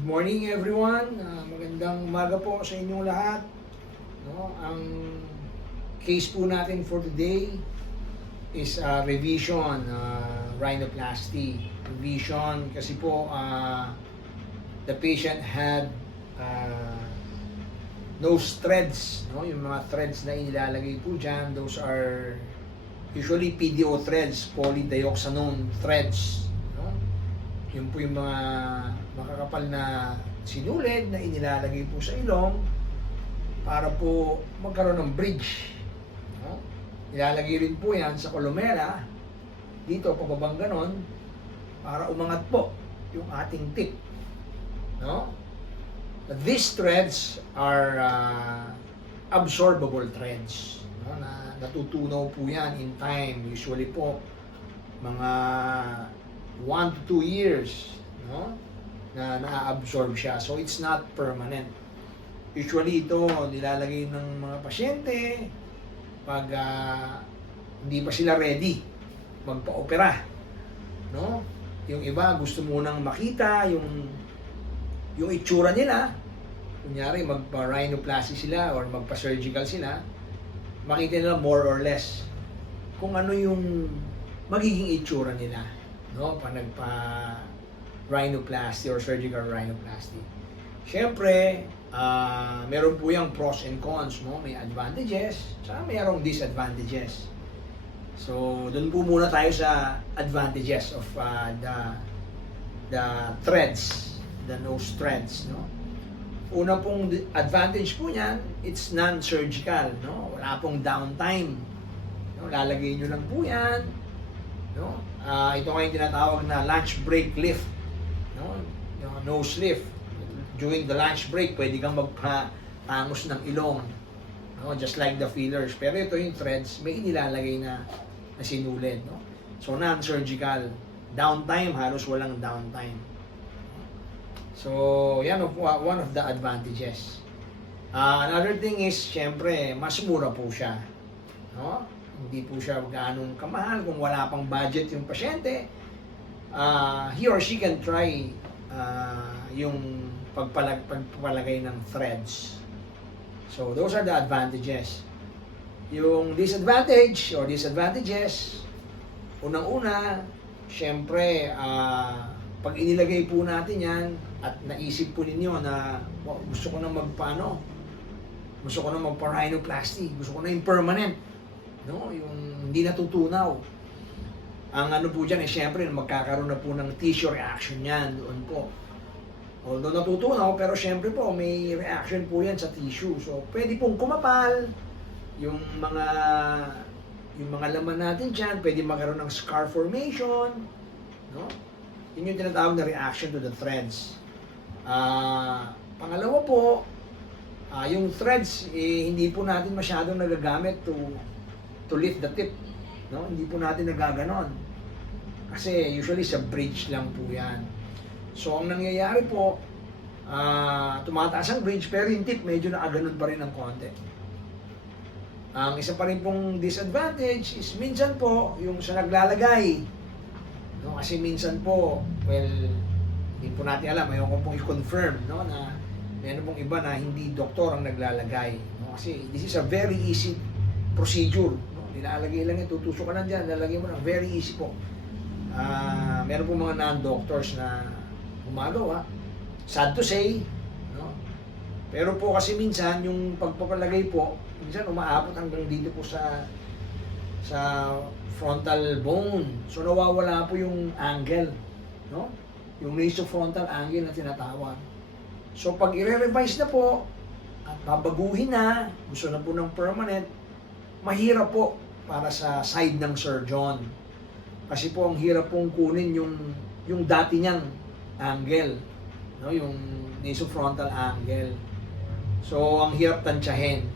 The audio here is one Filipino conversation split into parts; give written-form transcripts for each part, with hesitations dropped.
Good morning everyone. Magandang umaga po sa inyong lahat. No, ang case po natin for today is revision, rhinoplasty. Revision kasi po the patient had nose threads, no? Yung mga threads na inilalagay po dyan, those are usually PDO threads, polydioxanone threads. Yun po yung mga makakapal na sinulid na inilalagay po sa ilong para po magkaroon ng bridge. No? Ilalagay rin po yan sa columella, dito pababang ganon, para umangat po yung ating tip. No? But these threads are absorbable threads. No? Na natutunaw po yan in time. Usually po, mga 1 to 2 years, no? Na na-absorb siya. So it's not permanent. Usually ito nilalagay ng mga pasyente pag hindi pa sila ready magpa-opera, no? Yung iba gusto munang makita yung itsura nila. Kunyari magpa-rhinoplasty sila or magpa-surgical sila, makita nila more or less kung ano yung magiging itsura nila, no, pa nagpa-rhinoplasty or surgical rhinoplasty. Siyempre, meron po yung pros and cons, no? May advantages, saka mayroong disadvantages. So, doon po muna tayo sa advantages of the threads, the nose threads, no? Una pong advantage po niyan, it's non-surgical, no? Wala pong downtime. No? Lalagay nyo lang po yan, no? Ito ngayon tinatawag na lunch break lift, no? Yung nose lift. During the lunch break, pwede kang magpatangos ng ilong, no? Just like the fillers. Pero ito yung threads, may inilalagay na sinulid, no? So non-surgical. Downtime, halos walang downtime. So yan one of the advantages. Another thing is, syempre, mas mura po siya, no? Hindi po siya gaanong kamahal. Kung wala pang budget yung pasyente, he or she can try yung pagpalagay ng threads. So, those are the advantages. Yung disadvantage or disadvantages, unang-una, syempre, pag inilagay po natin yan at naisip po ninyo na gusto ko na gusto ko na magpa-rhinoplasty, gusto ko na yung permanent, no, yung hindi natutunaw. Ang ano po dyan, syempre, magkakaroon na po ng tissue reaction yan doon po. Although natutunaw, pero syempre po, may reaction po yan sa tissue. So, pwede pong kumapal yung mga laman natin dyan, pwede magkaroon ng scar formation, no? Yun yung tinatawag na reaction to the threads. Pangalawa po, yung threads, hindi po natin masyadong nagagamit to lift the tip, no? Hindi po natin nagaganon. Kasi usually sa bridge lang po yan. So ang nangyayari po, tumataas ang bridge pero yung tip medyo nakaganon pa rin ng konti. Ang isa pa rin pong disadvantage is minsan po yung sa naglalagay, no? Kasi minsan po, well, hindi po natin alam, ayaw ko pong i-confirm, no, na meron pong iba na hindi doktor ang naglalagay, no? Kasi this is a very easy procedure. Nilalagay lang yan, tutusok ka lang dyan, lalagay mo lang, very easy po. Meron po mga non-doctors na gumagawa, sad to say, no? Pero po kasi minsan, yung pagpapalagay po, minsan umaabot hanggang dito po sa frontal bone. So nawawala po yung angle, no? Yung nasofrontal angle na tinatawag. So pag i-revise na po, at babaguhin na, gusto na po ng permanent, mahirap po para sa side ng surgeon. Kasi po ang hirap pong kunin yung dati niyang angle, no, yung nasofrontal angle. So ang hirap tansyahin.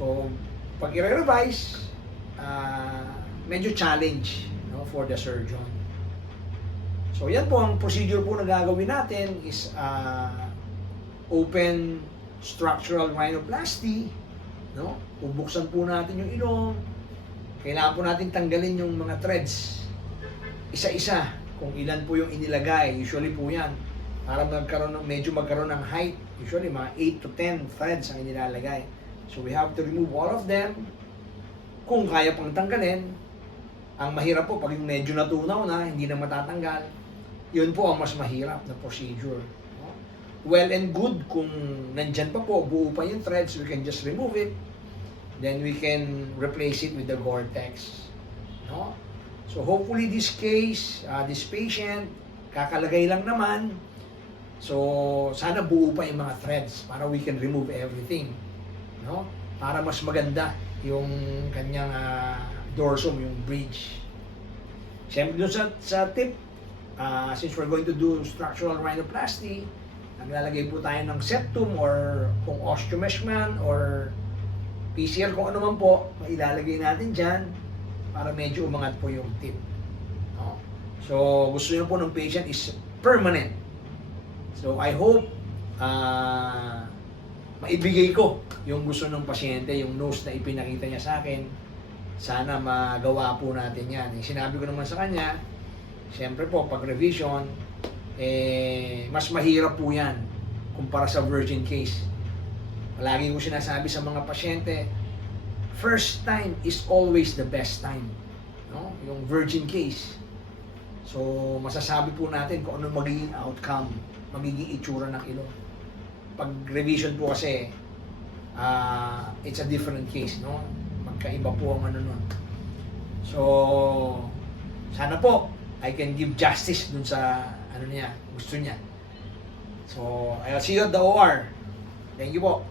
So pag i-revise, medyo challenge, no, for the surgeon. So yan po ang procedure po na gagawin natin is open structural rhinoplasty, no? Bubuksan po natin yung ilong. Kailangan po natin tanggalin yung mga threads isa-isa kung ilan po yung inilagay. Usually po yan para medyo magkaroon ng height. Usually, mga 8 to 10 threads ang inilalagay. So, we have to remove all of them. Kung kaya pang tanggalin, ang mahirap po, pag yung medyo natunaw na, hindi na matatanggal, yun po ang mas mahirap na procedure. No? Well and good kung nandyan pa po, buo pa yung threads, we can just remove it. Then we can replace it with the Gore-Tex. No? So hopefully this case, this patient, kakalagay lang naman. So sana buo pa yung mga threads para we can remove everything. No? Para mas maganda yung kanyang dorsum, yung bridge. Siyempre dun sa tip, since we're going to do structural rhinoplasty, naglalagay po tayo ng septum or kung osteomesh man or PCL, kung ano man po, ilalagay natin dyan para medyo umangat po yung tip. No? So, gusto nyo po ng patient is permanent. So, I hope maibigay ko yung gusto ng pasyente, yung nose na ipinakita niya sa akin. Sana magawa po natin yan. Sinabi ko naman sa kanya, siyempre po, pag revision, mas mahirap po yan kumpara sa virgin case. Palagi ko sinasabi sa mga pasyente, first time is always the best time. No? Yung virgin case. So, masasabi po natin kung ano magiging outcome, magiging itsura ng ilong. Pag revision po kasi, it's a different case, no? Magkaiba po ang ano nun. So, sana po, I can give justice dun sa ano niya, gusto niya. So, I'll see you at the OR. Thank you po.